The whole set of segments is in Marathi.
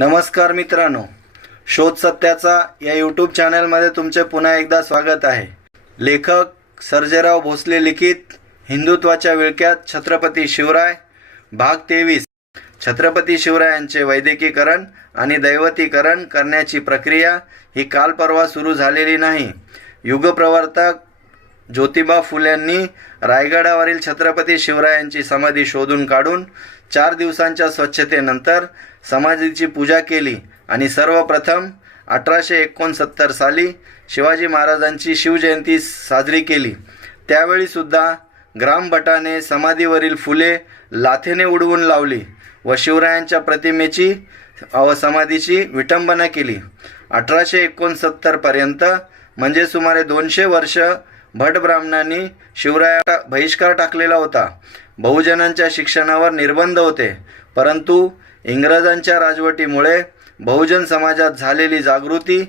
नमस्कार मित्रांनो, शोध सत्याचा या यूट्यूब चॅनलमध्ये तुमचे पुन्हा एकदा स्वागत आहे। लेखक सर्जेराव भोसले लिखित हिंदुत्वाच्या विळख्यात छत्रपती शिवराय भाग 23। छत्रपती शिवरायांचे वैदिकीकरण आणि दैवतीकरण करण्याची प्रक्रिया ही काल परवा सुरू झालेली नाही। युगप्रवर्तक ज्योतिबा फुलेंनी रायगडावरील छत्रपती शिवरायांची समाधी शोधून काढून 4 दिवसांच्या स्वच्छतेनंतर समाधीची पूजा केली आणि सर्वप्रथम 1869 साली शिवाजी महाराजांची शिवजयंती साजरी केली। त्यावेळी सुद्धा ग्रामभटाने समाधीवरील फुले लाथेने उडवून लावली व शिवरायांच्या प्रतिमेची व समाधीची विटंबना केली। 1869 पर्यंत म्हणजे सुमारे 200 वर्ष भट ब्राह्मणांनी शिवराया बहिष्कार टाकलेला होता। बहुजनांच्या शिक्षणावर निर्बंध होते, परंतु इंग्रजांच्या राजवटीमुळे बहुजन समाजात झालेली जागृती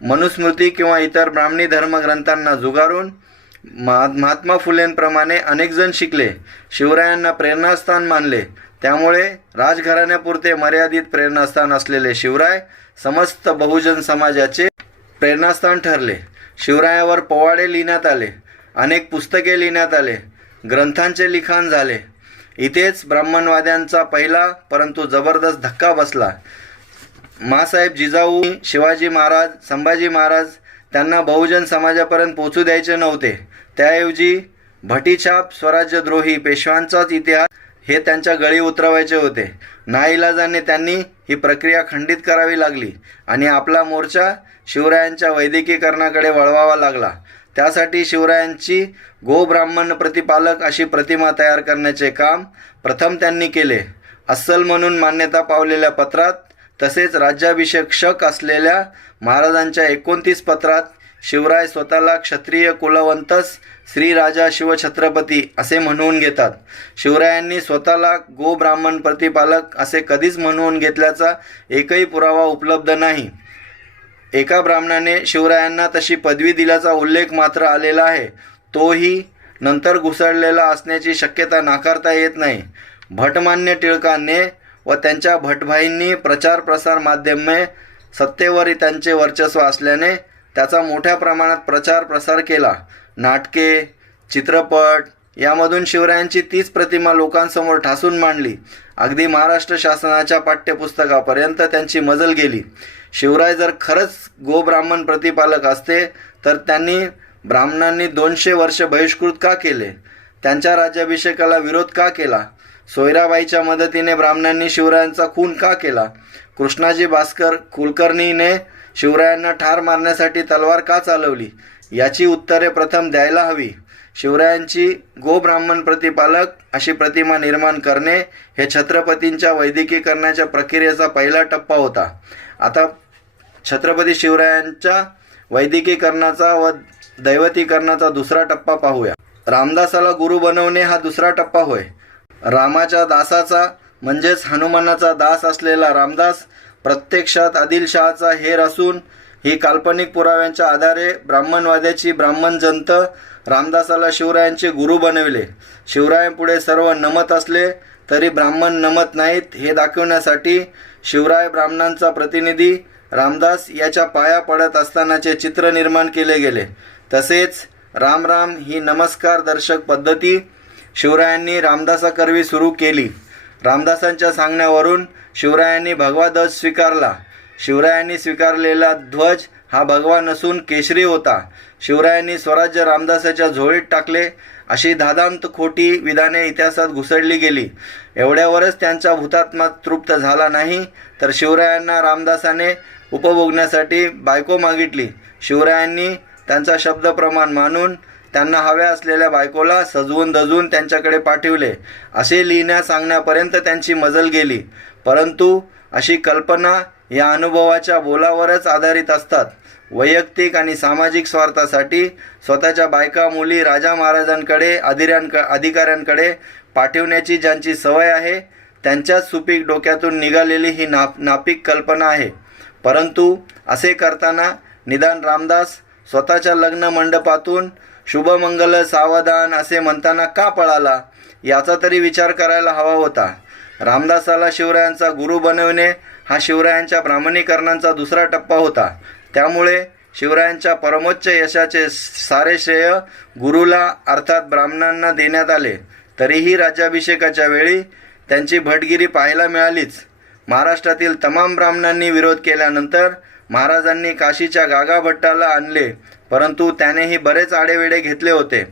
मनुस्मृती किंवा इतर ब्राह्मणी धर्मग्रंथांना जुगारून महात्मा फुलेंप्रमाणे अनेक जण शिकले, शिवरायांना प्रेरणास्थान मानले। त्यामुळे राजघराण्यापुरते मर्यादित प्रेरणास्थान असलेले शिवराय समस्त बहुजन समाजाचे प्रेरणास्थान ठरले। शिवरायावर पोवाडे लिहिण्यात आले, अनेक पुस्तके लिहिण्यात आले, ग्रंथांचे लिखाण झाले। इथेच ब्राह्मणवाद्यांचा पहिला परंतु जबरदस्त धक्का बसला। मासाहेब जिजाऊ, शिवाजी महाराज, संभाजी महाराज त्यांना बहुजन समाजापर्यंत पोहोचू द्यायचे नव्हते। त्याऐवजी भटीछाप स्वराज्यद्रोही पेशव्यांचाच इतिहास हे त्यांच्या गळी उतरवायचे होते। नाईलाजाने त्यांनी ही प्रक्रिया खंडित करावी लागली आणि आपला मोर्चा शिवरायांच्या वैदिकीकरणाकडे वळवावा लागला। त्यासाठी शिवरायांची गोब्राह्मण प्रतिपालक अशी प्रतिमा तयार करण्याचे काम प्रथम त्यांनी केले। अस्सल म्हणून मान्यता पावलेल्या पत्रात तसेच राज्याभिषेक शक असलेल्या महाराजांच्या 29 पत्रात शिवराय स्वतःला क्षत्रिय कुलवंतस श्री राजा शिवछत्रपती असे म्हणवून घेतात। शिवरायांनी स्वतःला गोब्राह्मण प्रतिपालक असे कधीच म्हणवून घेतल्याचा एकही पुरावा उपलब्ध नाही। एका ब्राह्मणाने शिवरायांना तशी पदवी दिल्याचा उल्लेख मात्र आलेला आहे, तोही नंतर घुसळलेला असण्याची शक्यता नाकारता येत नाही। भटमान्य टिळकांनी व त्यांच्या भटभाईंनी प्रचार प्रसार माध्यमे सत्तेवर त्यांचे वर्चस्व असल्याने त्याचा मोठ्या प्रमाणात प्रचार प्रसार केला। नाटके, चित्रपट यामधून शिवरायांची तीच प्रतिमा लोकांसमोर ठासून मांडली। अगदी महाराष्ट्र शासनाच्या पाठ्यपुस्तकापर्यंत त्यांची मजल गेली। शिवराय जर खरंच गोब्राह्मण प्रतिपालक असते तर त्यांनी ब्राह्मणांनी 200 वर्ष बहिष्कृत का केले? त्यांच्या राज्याभिषेकाला विरोध का केला? सोयराबाईच्या मदतीने ब्राह्मणांनी शिवरायांचा खून का केला? कृष्णाजी भास्कर कुलकर्णीने शिवरायांना ठार मारण्यासाठी तलवार का चालवली? याची उत्तरे प्रथम द्यायला हवी। शिवरायांची गोब्राह्मण प्रतिपालक अशी प्रतिमा निर्माण करणे हे छत्रपतींच्या वैदिकीकरणाच्या प्रक्रियेचा पहिला टप्पा होता। आता छत्रपती शिवरायांच्या वैदिकीकरणाचा व दैवतीकरणाचा दुसरा टप्पा पाहूया। रामदासाला गुरु बनवणे हा दुसरा टप्पा होय। रामाच्या दासाचा म्हणजेच हनुमानाचा दास असलेला रामदास प्रत्यक्षात आदिलशहाचा हेर असून ही काल्पनिक पुराव्यांच्या आधारे ब्राह्मणवाद्याची ब्राह्मण जंत रामदासाला शिवरायांचे गुरु बनविले। शिवरायांपुढे सर्व नमत असले तरी ब्राह्मण नमत नाहीत हे दाखवण्यासाठी शिवराय ब्राह्मणांचा प्रतिनिधी रामदास याच्या पाया पडत असतानाचे चित्र निर्माण केले गेले। तसेच राम राम ही नमस्कार दर्शक पद्धती शिवरायांनी रामदासाकरवी सुरू केली। रामदासांच्या सांगण्यावरून शिवरायांनी भगवा ध्वज स्वीकारला। शिवरायांनी स्वीकारलेला ध्वज हा भगवा नसून केशरी होता। शिवरायांनी स्वराज्य रामदासाच्या झोळीत टाकले अशी धादांत खोटी विधाने इतिहासात घुसळली गेली। एवढ्यावरच त्यांचा हुतात्मा तृप्त झाला नाही तर शिवरायांना रामदासाने उपभोगण्यासाठी बायको मागितली। शिवरायांनी त्यांचा शब्द प्रमाण मानून त्यांना हव्या असलेल्या बायकोला सजवून दजवून त्यांच्याकडे पाठविले असे लिहिण्या सांगण्यापर्यंत त्यांची मजल गेली। परंतु अशी कल्पना या अनुभवाच्या बोलावरच आधारित असतात। वैयक्तिक आणि सामाजिक स्वार्थासाठी स्वतःच्या बायका मुली राजा महाराजांकडे अधिकाऱ्यांकडे पाठवण्याची ज्यांची सवय आहे त्यांच्याच सुपीक डोक्यातून निघालेली ही नापीक कल्पना आहे। परंतु असे करताना निदान रामदास स्वतःच्या लग्न मंडपातून शुभमंगल सावधान असे म्हणताना का पळाला याचा तरी विचार करायला हवा होता। रामदासाला शिवरायांचा गुरु बनवणे हा शिवरायांच्या ब्राह्मणीकरणाचा दुसरा टप्पा होता. त्यामुळे शिवरायांच्या परमोच्च यशाचे सारे श्रेय गुरुला अर्थात ब्राह्मणांना देण्यात आले. तरीही राज्याभिषेकाच्या वेळी त्यांची भटगिरी पाहायला मिळालीच. महाराष्ट्रातील तमाम ब्राह्मणांनी विरोध केल्यानंतर महाराजांनी काशीच्या गागा भट्टाला आणले, परंतु त्यानेही बरेच आडेवेडे घेतले होते.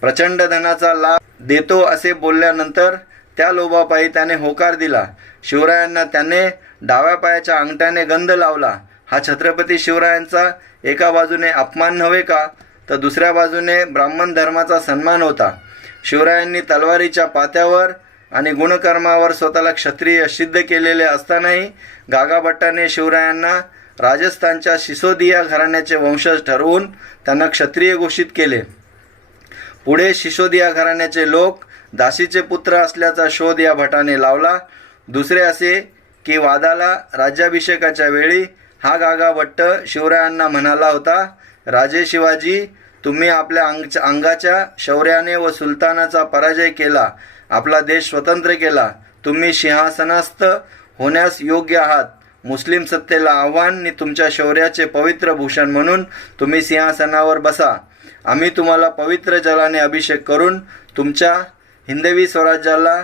प्रचंड धनाचा लाभ देतो असे बोलल्यानंतर त्या लोभापायी त्याने होकार दिला. शिवरायांना त्याने डाव्या पायाच्या अंगठ्याने गंध लावला. हा छत्रपती शिवरायांचा एका बाजूने अपमान नव्हे का, तर दुसऱ्या बाजूने ब्राह्मण धर्माचा सन्मान होता. शिवरायांनी तलवारीच्या पात्यावर आणि गुणकर्मावर स्वतःला क्षत्रिय सिद्ध केलेले असतानाही गागा भट्टाने शिवरायांना राजस्थानच्या सिसोदिया घराण्याचे वंशज ठरवून त्यांना क्षत्रिय घोषित केले. पुढे सिसोदिया घराण्याचे लोक दासीचे पुत्र असल्याचा शोध या भटाने लावला. दुसरे असे की वादाला राज्याभिषेकाच्या वेळी हा गागा भट्ट शिवरायांना म्हणाला होता, राजे शिवाजी, तुम्ही आपल्या अंगाच्या शौर्याने व सुलतानाचा पराजय केला, आपला देश स्वतंत्र केला, तुम्ही सिंहासनस्थ होण्यास योग्य आहात. मुस्लिम सत्तेला आव्हान नि तुमच्या शौर्याचे पवित्र भूषण म्हणून तुम्ही सिंहासनावर बसा. आम्ही तुम्हाला पवित्र जलाने अभिषेक करून तुमच्या हिंदवी स्वराज्याला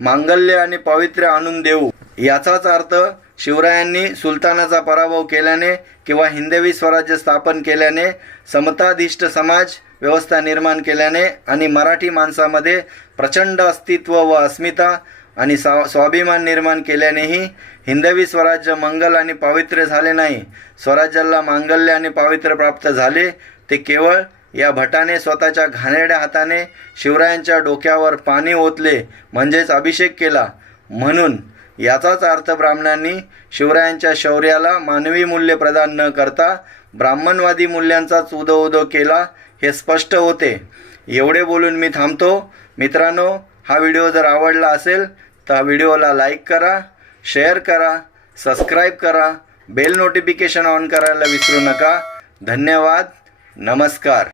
मांगल्य आणि पवित्र आणून देऊ. याचाच अर्थ शिवरायांनी सुलतानाचा पराभव केल्याने किंवा हिंदवी स्वराज्य स्थापन केल्याने, समताधिष्ठ समाज व्यवस्था निर्माण केल्याने आणि मराठी माणसामध्ये प्रचंड अस्तित्व व अस्मिता आणि स्वाभिमान निर्माण केल्यानेही हिंदवी स्वराज्य मंगल आणि पावित्र्य झाले नाही. स्वराज्याला मांगल्य आणि पावित्र्य प्राप्त झाले ते केवळ या भटाने स्वतःच्या घाणेरड्या हाताने शिवरायांच्या डोक्यावर पाणी ओतले, म्हणजेच अभिषेक केला. म्हणून याचाच अर्थ ब्राह्मणांनी शिवरायांच्या शौर्याला मानवी मूल्य प्रदान न करता ब्राह्मणवादी मूल्यांचाच उदो केला हे स्पष्ट होते. एवढे बोलून मी थांबतो. मित्रांनो, हा व्हिडिओ जर आवडला असेल तर व्हिडिओला लाईक करा, शेअर करा, सबस्क्राईब करा, बेल नोटिफिकेशन ऑन करायला विसरू नका. धन्यवाद. नमस्कार.